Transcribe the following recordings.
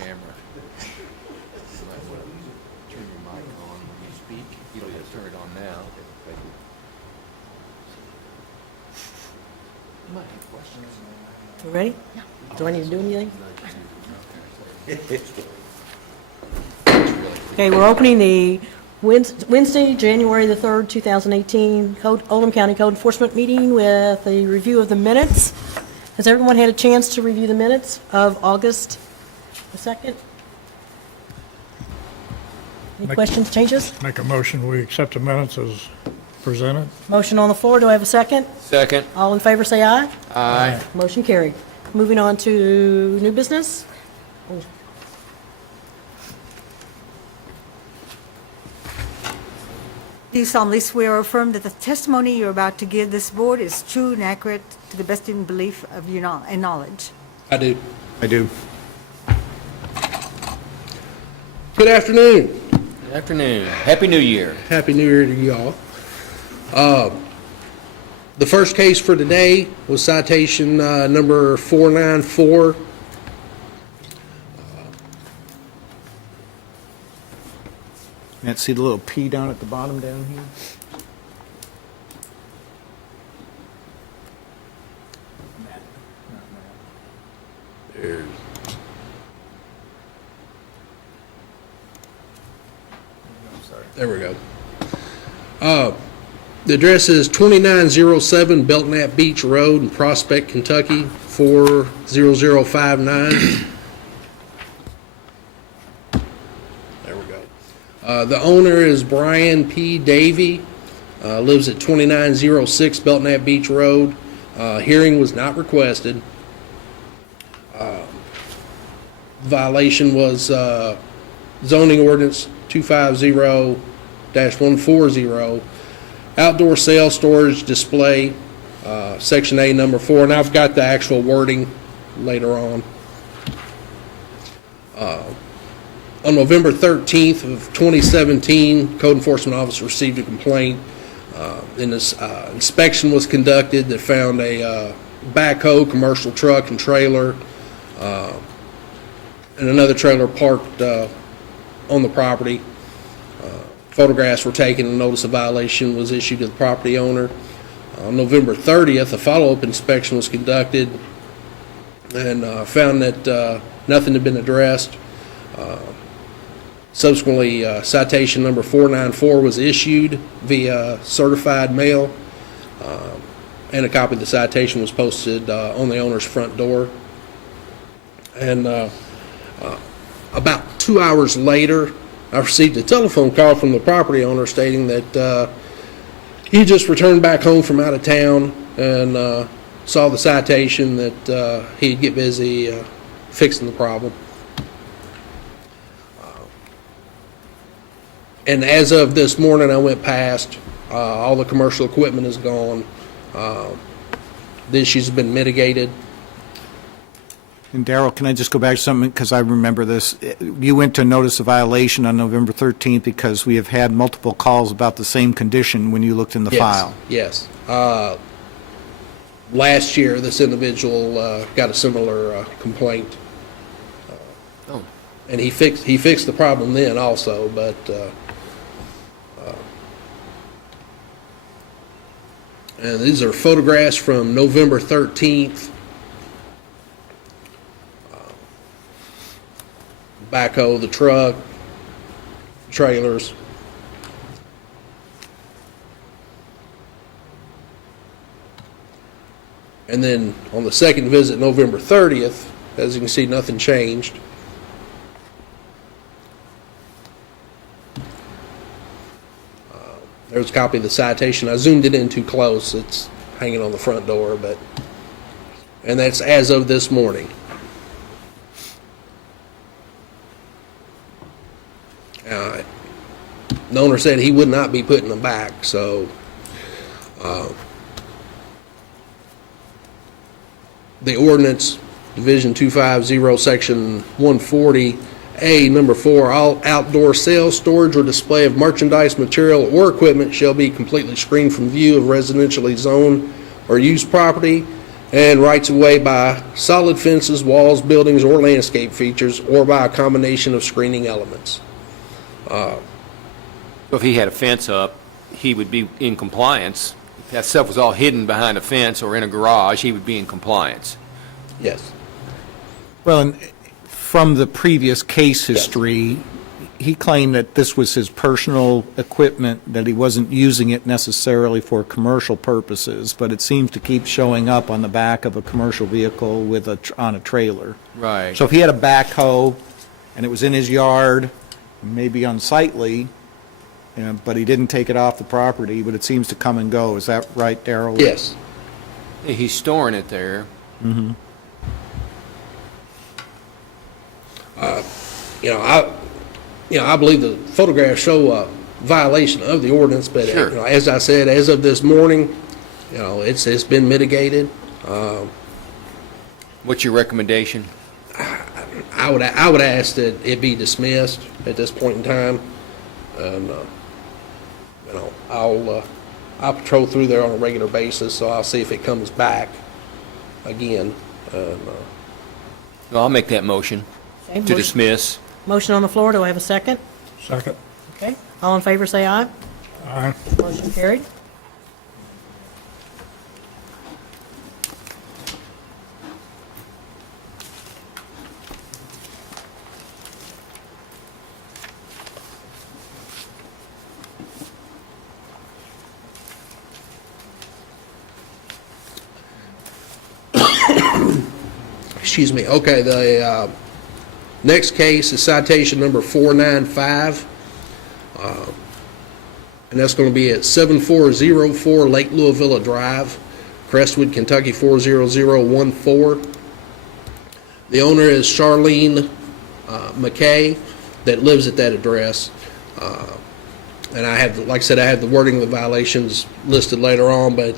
camera. You might want to turn your mic on when you speak. You don't have to turn it on now. You might have questions. You ready? Do I need to do anything? Okay, we're opening the Wednesday, January the 3rd, 2018 Oldham County Code Enforcement meeting with a review of the minutes. Has everyone had a chance to review the minutes of August the 2nd? Any questions, changes? Make a motion, we accept the minutes as presented. Motion on the floor. Do I have a second? Second. All in favor say aye. Aye. Motion carried. Moving on to new business. Do you solemnly swear or affirm that the testimony you're about to give this board is true and accurate to the best of your belief of your and knowledge? I do. I do. Good afternoon. Good afternoon. Happy New Year. Happy New Year to y'all. The first case for today was citation number 494. Can't see the little P down at the bottom down here? There we go. The address is 2907 Belknap Beach Road in Prospect, Kentucky, 40059. There we go. The owner is Brian P. Davey, lives at 2906 Belknap Beach Road. Hearing was not requested. Violation was zoning ordinance 250-140, outdoor sale, storage, display, section A, number 4, and I've got the actual wording later on. On November 13th of 2017, code enforcement officer received a complaint. And this inspection was conducted that found a backhoe, commercial truck, and trailer, and another trailer parked on the property. Photographs were taken and notice of violation was issued to the property owner. On November 30th, a follow-up inspection was conducted and found that nothing had been addressed. Subsequently, citation number 494 was issued via certified mail, and a copy of the citation was posted on the owner's front door. And about 2 hours later, I received a telephone call from the property owner stating that he just returned back home from out of town and saw the citation that he'd get busy fixing the problem. And as of this morning, I went past. All the commercial equipment is gone. The issues have been mitigated. And Darrell, can I just go back to something, because I remember this. You went to notice a violation on November 13th because we have had multiple calls about the same condition when you looked in the file. Yes. Last year, this individual got a similar complaint. And he fixed the problem then also, but and these are photographs from November 13th. Backhoe, the truck, trailers. And then on the second visit, November 30th, as you can see, nothing changed. There's a copy of the citation. I zoomed it in too close. It's hanging on the front door, and that's as of this morning. The owner said he would not be putting them back, so the ordinance, Division 250, Section 140A, number 4, all outdoor sales, storage, or display of merchandise, material, or equipment shall be completely screened from view of residentially zoned or used property and rights of way by solid fences, walls, buildings, or landscape features, or by a combination of screening elements. So if he had a fence up, he would be in compliance. If that stuff was all hidden behind a fence or in a garage, he would be in compliance. Yes. Well, and from the previous case history, he claimed that this was his personal equipment, that he wasn't using it necessarily for commercial purposes, but it seems to keep showing up on the back of a commercial vehicle with on a trailer. Right. So if he had a backhoe and it was in his yard, maybe unsightly, but he didn't take it off the property, but it seems to come and go. Is that right, Darrell? Yes. He's storing it there. I believe the photographs show a violation of the ordinance, but Sure. as I said, as of this morning, it's been mitigated. What's your recommendation? I would ask that it be dismissed at this point in time, and I'll patrol through there on a regular basis, so I'll see if it comes back again. Well, I'll make that motion Okay, to dismiss. Motion on the floor, do I have a second? Second. Okay, all in favor, say aye. Aye. Motion carried. Excuse me. Okay, the next case is citation number 495, and that's going to be at 7404 Lake Louisville Drive, Crestwood, Kentucky 40014. The owner is Charlene McKay, that lives at that address. And I have, like I said, I have the wording of the violations listed later on, but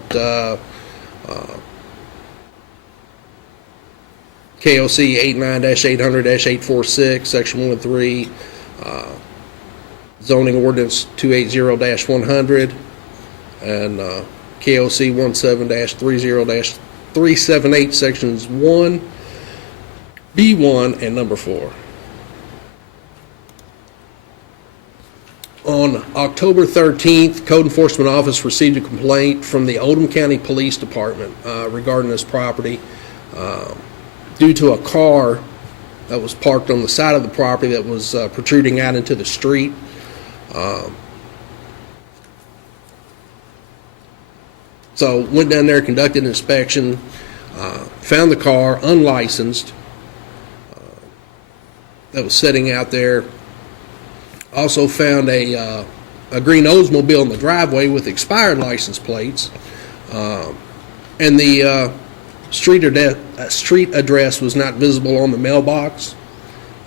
KOC 89-800-846, Section 1 and 3, zoning ordinance 280-100, and KOC 17-30-378, Sections 1, B1, and number 4. On October 13th, Code Enforcement Office received a complaint from the Oldham County Police Department regarding this property. Due to a car that was parked on the side of the property that was protruding out into the street. So went down there, conducted an inspection, found the car unlicensed that was sitting out there. Also found a green Oldsmobile in the driveway with expired license plates, and the street address was not visible on the mailbox,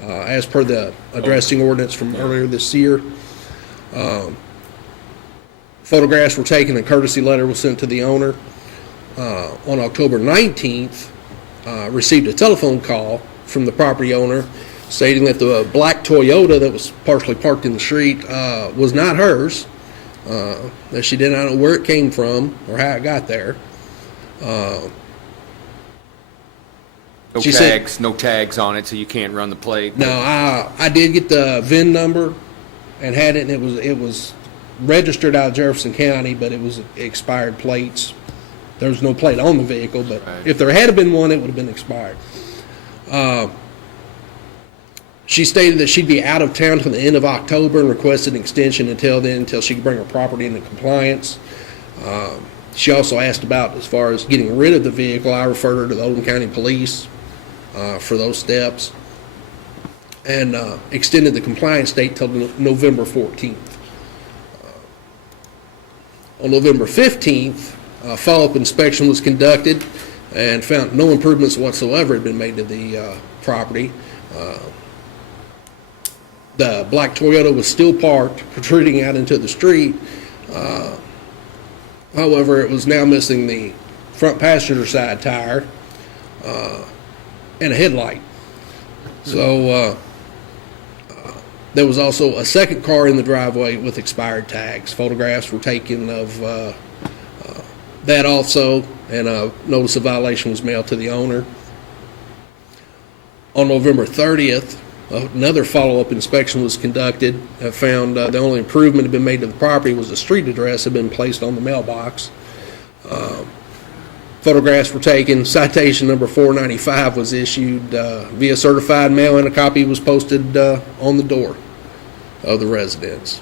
as per the addressing ordinance from earlier this year. Photographs were taken, and a courtesy letter was sent to the owner. On October 19th, received a telephone call from the property owner stating that the black Toyota that was partially parked in the street was not hers, that she did not know where it came from or how it got there. No tags on it, so you can't run the plate. No, I did get the VIN number and had it, and it was registered out of Jefferson County, but it was expired plates. There was no plate on the vehicle, but Right. if there had been one, it would have been expired. She stated that she'd be out of town till the end of October and requested an extension until then, until she could bring her property into compliance. She also asked about, as far as getting rid of the vehicle, I referred her to the Oldham County Police for those steps, and extended the compliance date till November 14th. On November 15th, a follow-up inspection was conducted and found no improvements whatsoever had been made to the property. The black Toyota was still parked, protruding out into the street. However, it was now missing the front passenger side tire and a headlight. So there was also a second car in the driveway with expired tags. Photographs were taken of that also, and a notice of violation was mailed to the owner. On November 30th, another follow-up inspection was conducted. I found the only improvement had been made to the property was the street address had been placed on the mailbox. Photographs were taken. Citation number 495 was issued via certified mail, and a copy was posted on the door of the residence.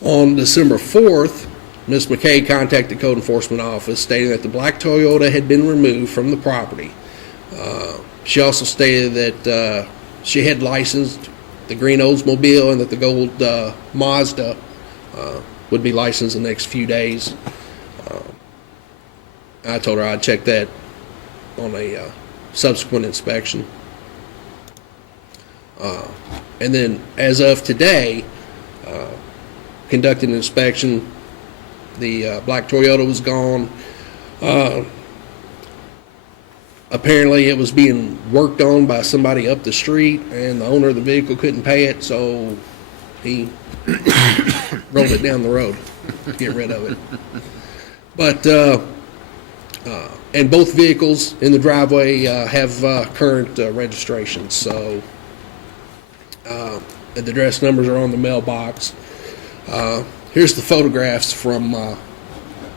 On December 4th, Ms. McKay contacted the Code Enforcement Office stating that the black Toyota had been removed from the property. She also stated that she had licensed the green Oldsmobile and that the gold Mazda would be licensed in the next few days. I told her I'd check that on a subsequent inspection. And then, as of today, conducted an inspection. The black Toyota was gone. Apparently, it was being worked on by somebody up the street, and the owner of the vehicle couldn't pay it, so he rolled it down the road to get rid of it. But and both vehicles in the driveway have current registrations, so the address numbers are on the mailbox. Here's the photographs from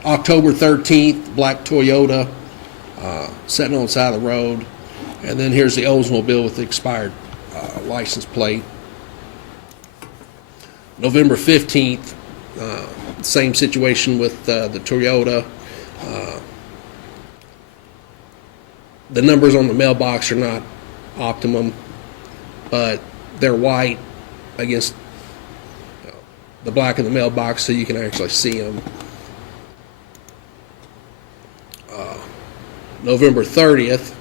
October 13th, black Toyota sitting on the side of the road. And then here's the Oldsmobile with the expired license plate. November 15th, same situation with the Toyota. The numbers on the mailbox are not optimum, but they're white against the black of the mailbox, so you can actually see them. November 30th,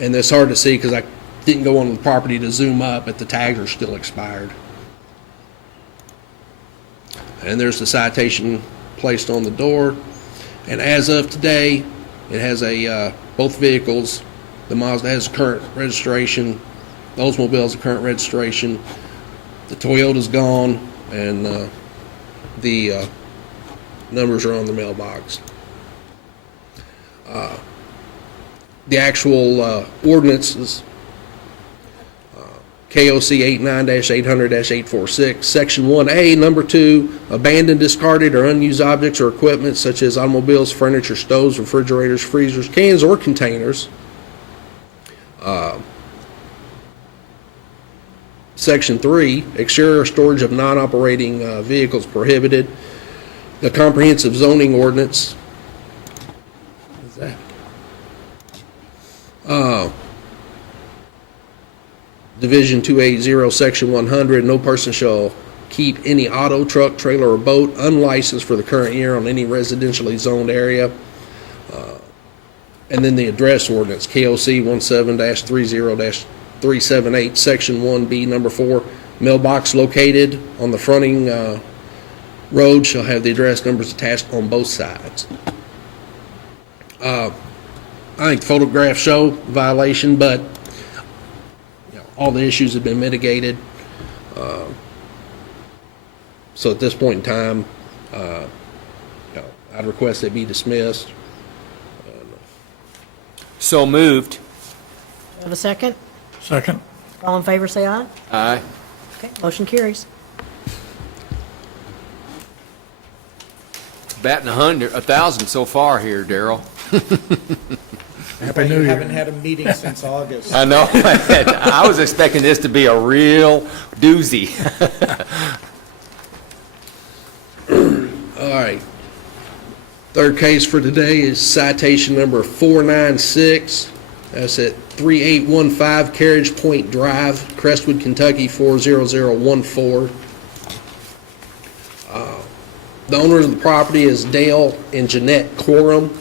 and it's hard to see because I didn't go on the property to zoom up, but the tags are still expired. And there's the citation placed on the door. And as of today, it has both vehicles. The Mazda has current registration. The Oldsmobile has a current registration. The Toyota's gone, and the numbers are on the mailbox. The actual ordinances, KOC 89-800-846, Section 1A, Number 2, abandoned, discarded, or unused objects or equipment such as automobiles, furniture, stoves, refrigerators, freezers, cans, or containers. Section 3, exterior or storage of non-operating vehicles prohibited. The comprehensive zoning ordinance. What is that? Division 280, Section 100, no person shall keep any auto, truck, trailer, or boat unlicensed for the current year on any residentially zoned area. And then the address ordinance, KOC 17-30-378, Section 1B, Number 4, mailbox located on the fronting road shall have the address numbers attached on both sides. I think photographs show violation, but all the issues have been mitigated. So at this point in time, I'd request they be dismissed. So moved. Have a second? Second? All in favor, say aye. Aye. Okay, motion carries. Batting 1,000 so far here, Darrell. Happy New Year. Haven't had a meeting since August. I know. I was expecting this to be a real doozy. All right. Third case for today is citation number 496. That's at 3815 Carriage Point Drive, Crestwood, Kentucky 40014. The owners of the property is Dale and Jeanette Coram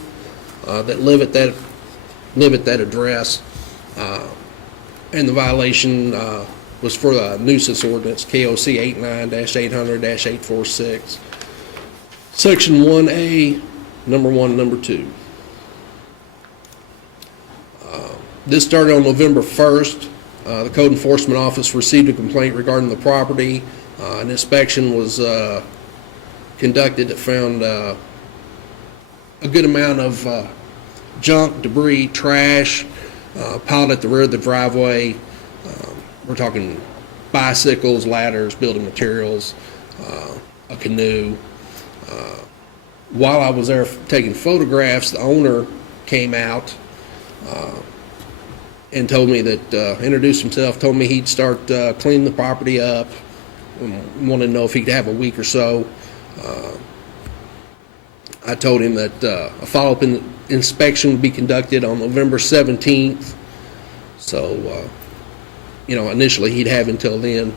that live at that address. And the violation was for the nuisance ordinance, KOC 89-800-846. Section 1A, Number 1, Number 2. This started on November 1st. The Code Enforcement Office received a complaint regarding the property. An inspection was conducted that found a good amount of junk, debris, trash piled at the rear of the driveway. We're talking bicycles, ladders, building materials, a canoe. While I was there taking photographs, the owner came out and told me that, introduced himself, told me he'd start cleaning the property up, wanted to know if he could have a week or so. I told him that a follow-up inspection would be conducted on November 17th. So, initially he'd have until then.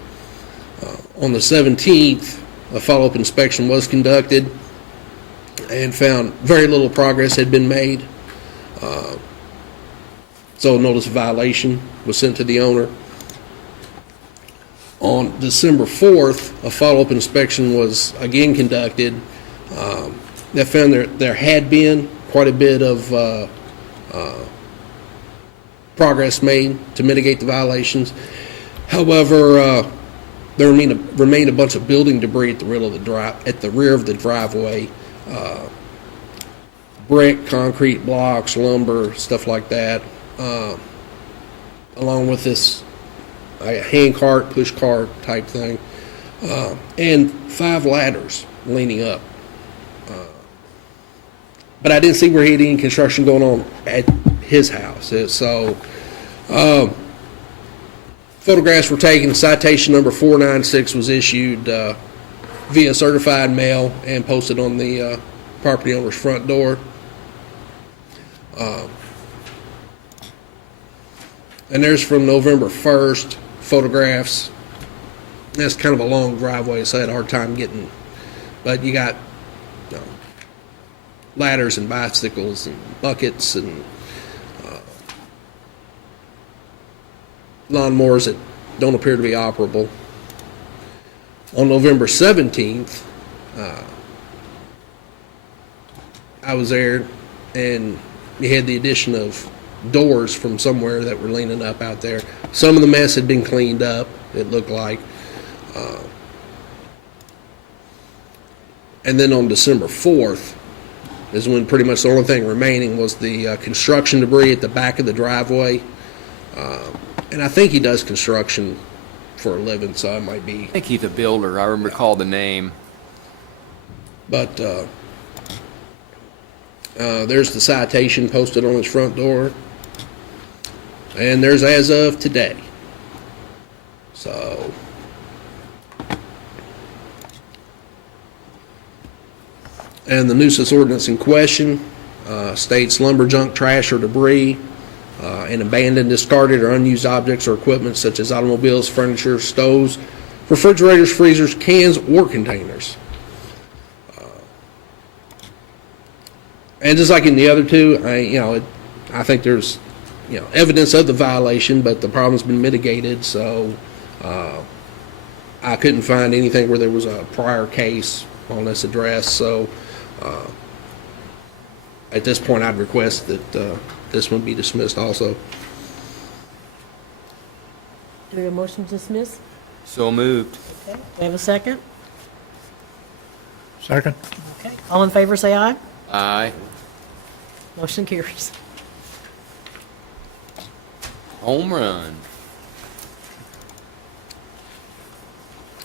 On the 17th, a follow-up inspection was conducted and found very little progress had been made. So a notice of violation was sent to the owner. On December 4th, a follow-up inspection was again conducted. That found there had been quite a bit of progress made to mitigate the violations. However, there remained a bunch of building debris at the rear of the driveway. Brick, concrete blocks, lumber, stuff like that, along with this hand cart, push cart type thing, and 5 ladders leaning up. But I didn't see where he had any construction going on at his house. So photographs were taken. Citation number 496 was issued via certified mail and posted on the property owner's front door. And there's from November 1st photographs. That's kind of a long driveway, so I had a hard time getting, but you got ladders and bicycles and buckets and lawnmowers that don't appear to be operable. On November 17th, I was there, and you had the addition of doors from somewhere that were leaning up out there. Some of the mess had been cleaned up, it looked like. And then on December 4th is when pretty much the only thing remaining was the construction debris at the back of the driveway. And I think he does construction for a living, so it might be. I think he's a builder. I recall the name. But there's the citation posted on his front door. And there's as of today. So and the nuisance ordinance in question states lumber, junk, trash, or debris, and abandoned, discarded, or unused objects or equipment such as automobiles, furniture, stoves, refrigerators, freezers, cans, or containers. And just like in the other two, I think there's evidence of the violation, but the problem's been mitigated, so I couldn't find anything where there was a prior case on this address. So at this point, I'd request that this one be dismissed also. Do we have a motion to dismiss? So moved. Okay. Do we have a second? Second? Okay. All in favor, say aye. Aye. Motion carries. Home run.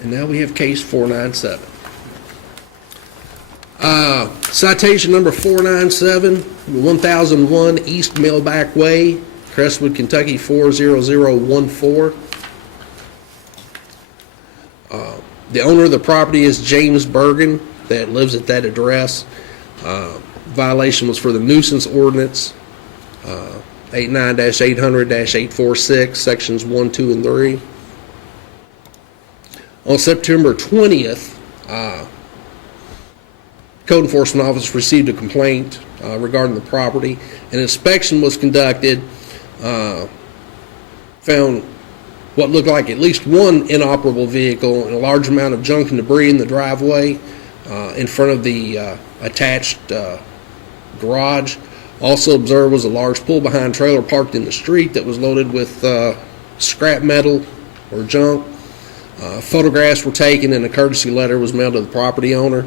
And now we have case 497. Citation number 497, 1001 East Millback Way, Crestwood, Kentucky 40014. The owner of the property is James Bergen, that lives at that address. Violation was for the nuisance ordinance, 89-800-846, sections 1, 2, and 3. On September 20th, Code Enforcement Office received a complaint regarding the property. An inspection was conducted, found what looked like at least one inoperable vehicle and a large amount of junk and debris in the driveway in front of the attached garage. Also observed was a large pull-behind trailer parked in the street that was loaded with scrap metal or junk. Photographs were taken and a courtesy letter was mailed to the property owner.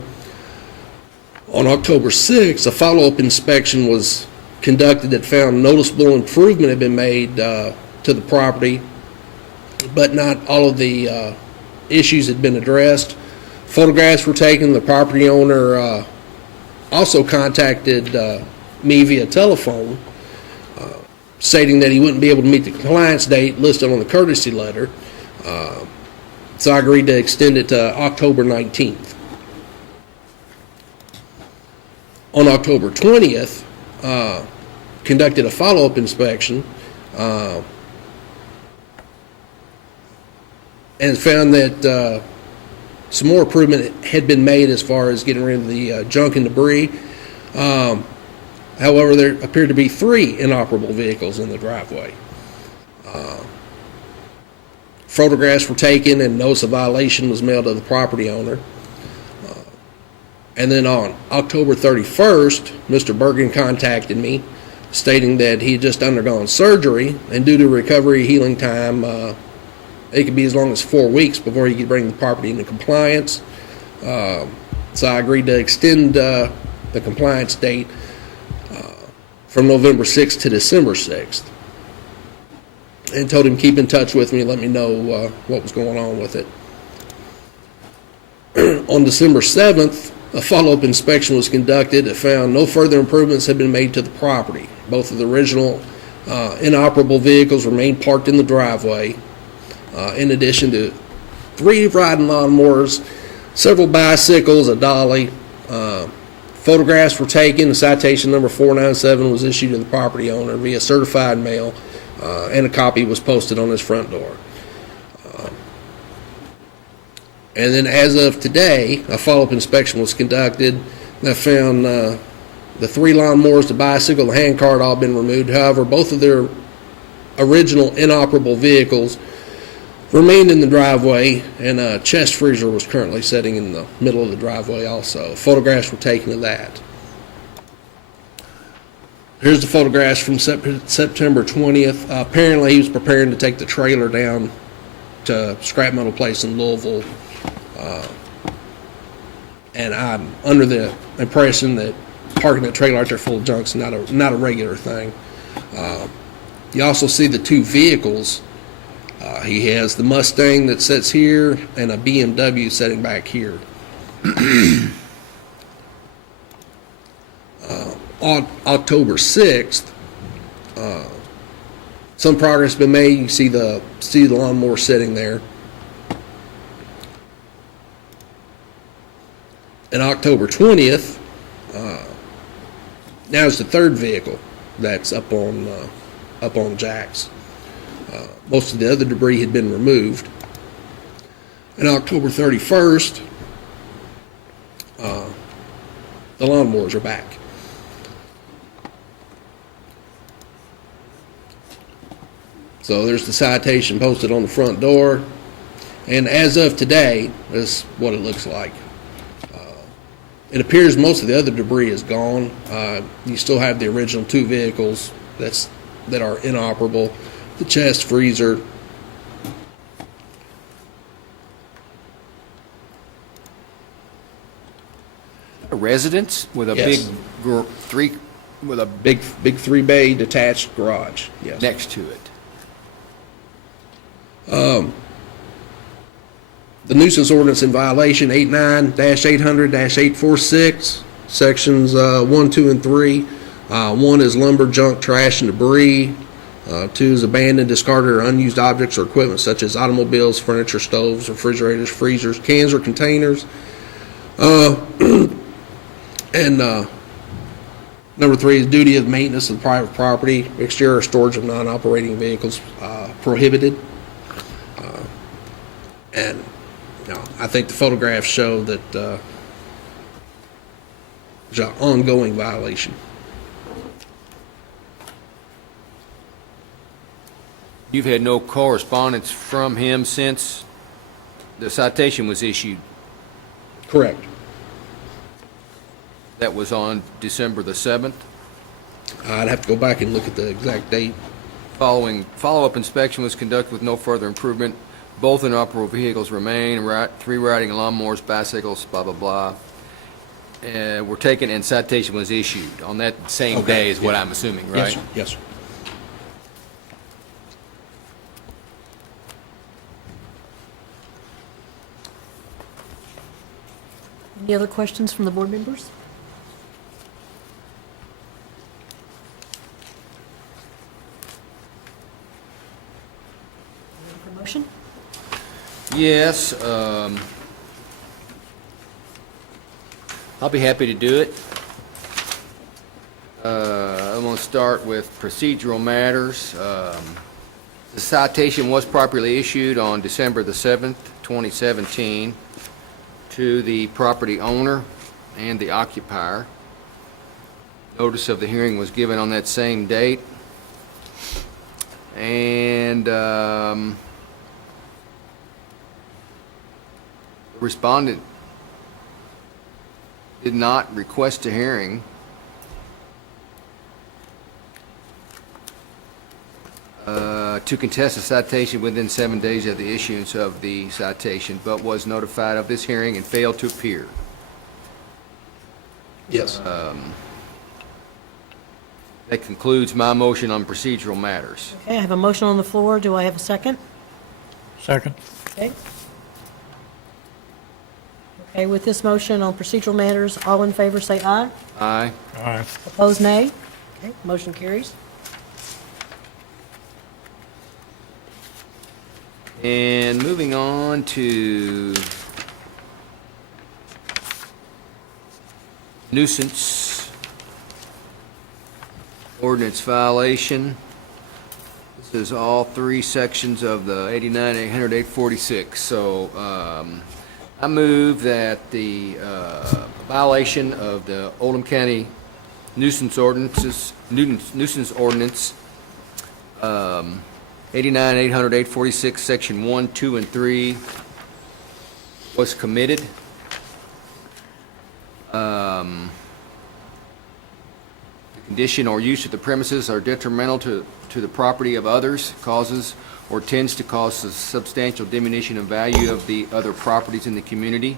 On October 6th, a follow-up inspection was conducted that found noticeable improvement had been made to the property, but not all of the issues had been addressed. Photographs were taken. The property owner also contacted me via telephone, stating that he wouldn't be able to meet the compliance date listed on the courtesy letter. So I agreed to extend it to October 19th. On October 20th, conducted a follow-up inspection and found that some more improvement had been made as far as getting rid of the junk and debris. However, there appeared to be 3 inoperable vehicles in the driveway. Photographs were taken and notice of violation was mailed to the property owner. And then on October 31st, Mr. Bergen contacted me stating that he had just undergone surgery, and due to recovery healing time, it could be as long as 4 weeks before he could bring the property into compliance. So I agreed to extend the compliance date from November 6th to December 6th. And told him keep in touch with me and let me know what was going on with it. On December 7th, a follow-up inspection was conducted that found no further improvements had been made to the property. Both of the original inoperable vehicles remained parked in the driveway, in addition to 3 riding lawnmowers, several bicycles, a dolly. Photographs were taken. The citation number 497 was issued to the property owner via certified mail, and a copy was posted on his front door. And then as of today, a follow-up inspection was conducted that found the 3 lawnmowers, the bicycle, the hand cart all been removed. However, both of their original inoperable vehicles remained in the driveway, and a chest freezer was currently sitting in the middle of the driveway also. Photographs were taken of that. Here's the photographs from September 20th. Apparently, he was preparing to take the trailer down to scrap metal place in Louisville. And I'm under the impression that parking a trailer out there full of junk is not a regular thing. You also see the 2 vehicles. He has the Mustang that sits here and a BMW sitting back here. On October 6th, some progress has been made. You see the lawnmower sitting there. And October 20th, now is the 3rd vehicle that's up on jacks. Most of the other debris had been removed. And October 31st, the lawnmowers are back. So there's the citation posted on the front door. And as of today, this is what it looks like. It appears most of the other debris is gone. You still have the original 2 vehicles that are inoperable. The chest freezer. A residence with a Yes. Big 3-bay detached garage. Yes. next to it. The nuisance ordinance in violation, 89-800-846, sections 1, 2, and 3. 1 is lumber, junk, trash, and debris. 2 is abandoned, discarded, or unused objects or equipment such as automobiles, furniture, stoves, refrigerators, freezers, cans, or containers. And number 3 is duty of maintenance of private property, exterior storage of non-operating vehicles prohibited. And I think the photographs show that there's an ongoing violation. You've had no correspondence from him since the citation was issued? Correct. That was on December the 7th? I'd have to go back and look at the exact date. Follow-up inspection was conducted with no further improvement. Both inoperable vehicles remain, 3 riding lawnmowers, bicycles, blah, blah, blah. were taken and citation was issued on that same Okay, day is what yeah. I'm assuming, Yes, right? sir. Yes, sir. Any other questions from the board members? Motion? Yes, I'll be happy to do it. I'm going to start with procedural matters. The citation was properly issued on December the 7th, 2017, to the property owner and the occupier. Notice of the hearing was given on that same date. And respondent did not request a hearing. To contest the citation within 7 days of the issuance of the citation, but was notified of this hearing and failed to appear. Yes. That concludes my motion on procedural matters. Okay, I have a motion on the floor. Do I have a second? Second. Okay. Okay, with this motion on procedural matters, all in favor say aye. Aye. Aye. Opposed, nay. Okay, motion carries. And moving on to nuisance ordinance violation. This is all three sections of the 89, 800, 846. So I move that the violation of the Oldham County nuisance ordinance, 89, 800, 846, Section 1, 2, and 3 was committed. The condition or use of the premises are detrimental to the property of others, causes or tends to cause a substantial diminution of value of the other properties in the community.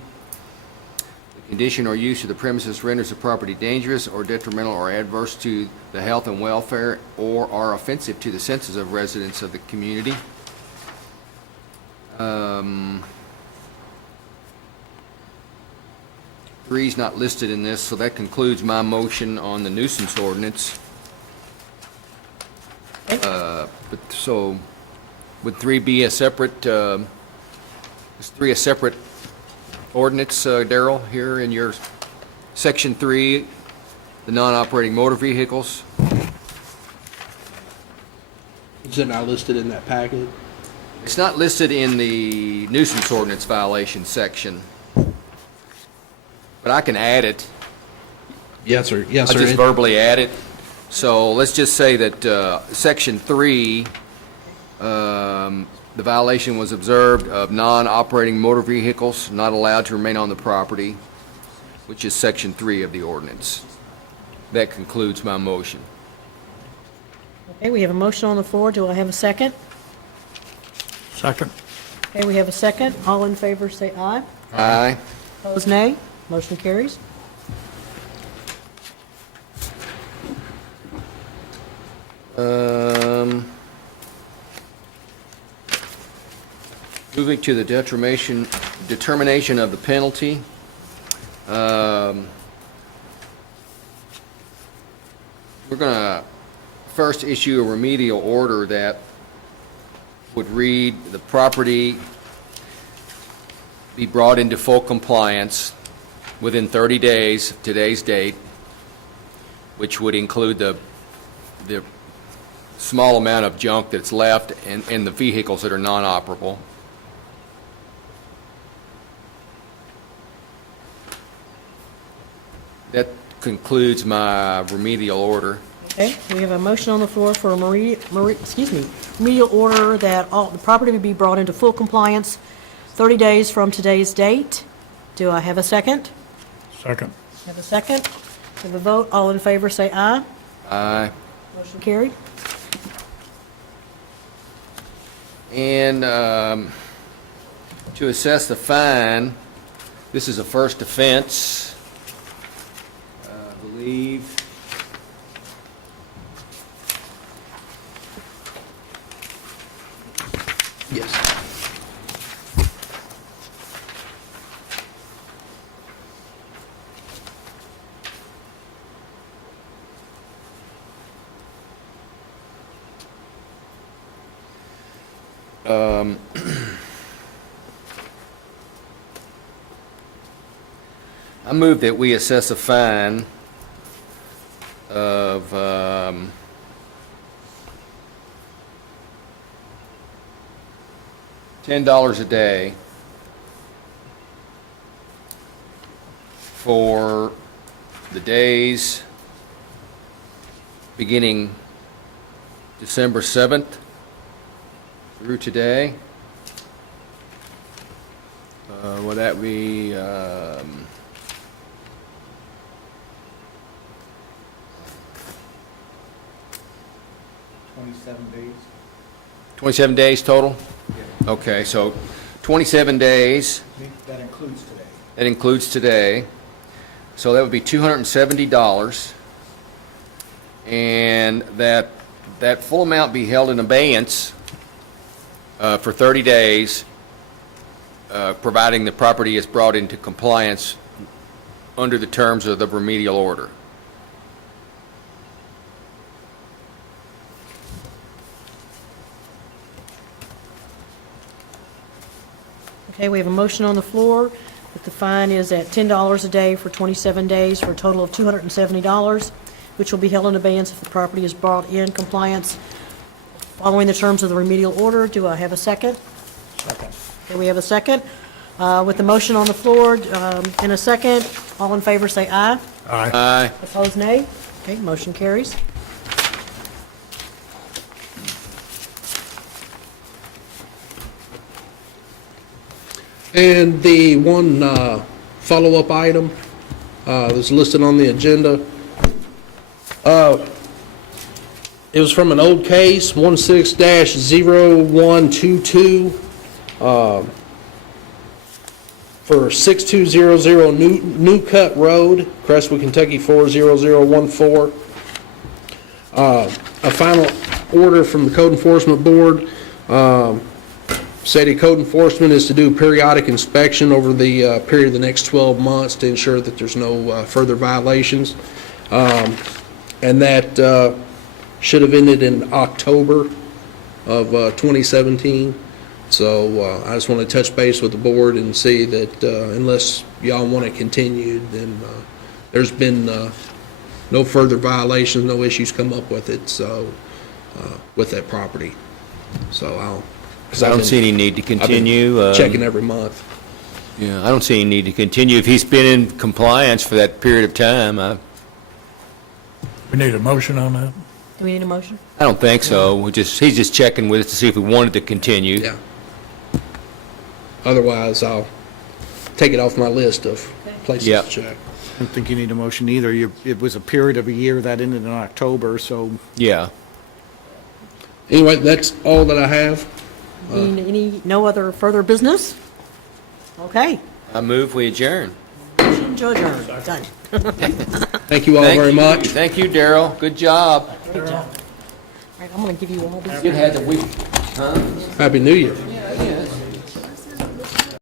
The condition or use of the premises renders the property dangerous or detrimental or adverse to the health and welfare or are offensive to the senses of residents of the community. Three is not listed in this, so that concludes my motion on the nuisance ordinance. So would three be a separate, is three a separate ordinance, Darrell, here in your section 3, the non-operating motor vehicles? Is it not listed in that packet? It's not listed in the nuisance ordinance violation section, but I can add it. Yes, sir. Yes, I'll sir. just verbally add it. So let's just say that section 3, the violation was observed of non-operating motor vehicles not allowed to remain on the property, which is section 3 of the ordinance. That concludes my motion. Okay, we have a motion on the floor. Do I have a second? Second. Okay, we have a second. All in favor say aye. Aye. Opposed, nay. Motion carries. Moving to the determination of the penalty. We're going to first issue a remedial order that would read the property be brought into full compliance within 30 days of today's date, which would include the small amount of junk that's left and the vehicles that are non-operable. That concludes my remedial order. Okay, we have a motion on the floor for a remedial order that all, the property would be brought into full compliance 30 days from today's date. Do I have a second? Second. Have a second? Have a vote. All in favor say aye. Aye. Motion carried. And to assess the fine, this is a first offense. believe. Yes. I move that we assess a fine of $10 a day for the days beginning December 7th through today. Would that be 27 days? 27 days total? Okay, so 27 days, That includes today. that includes today. So that would be $270. And that full amount be held in abeyance for 30 days, providing the property is brought into compliance under the terms of the remedial order. Okay, we have a motion on the floor that the fine is at $10 a day for 27 days for a total of $270, which will be held in abeyance if the property is brought in compliance following the terms of the remedial order. Do I have a second? Second. Okay, we have a second. With the motion on the floor in a second, all in favor say aye. Aye. Aye. Opposed, nay. Okay, motion carries. And the one follow-up item that's listed on the agenda, it was from an old case, 16-0122, for 6200 New Cut Road, Crestwood, Kentucky 40014. A final order from the Code Enforcement Board. Stated code enforcement is to do periodic inspection over the period of the next 12 months to ensure that there's no further violations. And that should have ended in October of 2017. So I just want to touch base with the board and see that unless y'all want it continued, then there's been no further violations, no issues come up with it, so with that property. So I don't see any need to continue. Checking every month. Yeah, I don't see any need to continue. If he's been in compliance for that period of time, I We need a motion on that? Do we need a motion? don't think so. He's just checking with us to see if we wanted to continue. Yeah. Otherwise, I'll take it off my list of places Yep. to check. I don't think you need a motion either. It was a period of a year that ended in October, so Yeah. Anyway, that's all that I have. No other further business? Okay. I move we adjourn. Motion to adjourn. Done. Thank you all Thank very you. much. Thank you, Darrell. Good job. Great job. All right, I'm going to give you all these. You had the week. Happy New Year.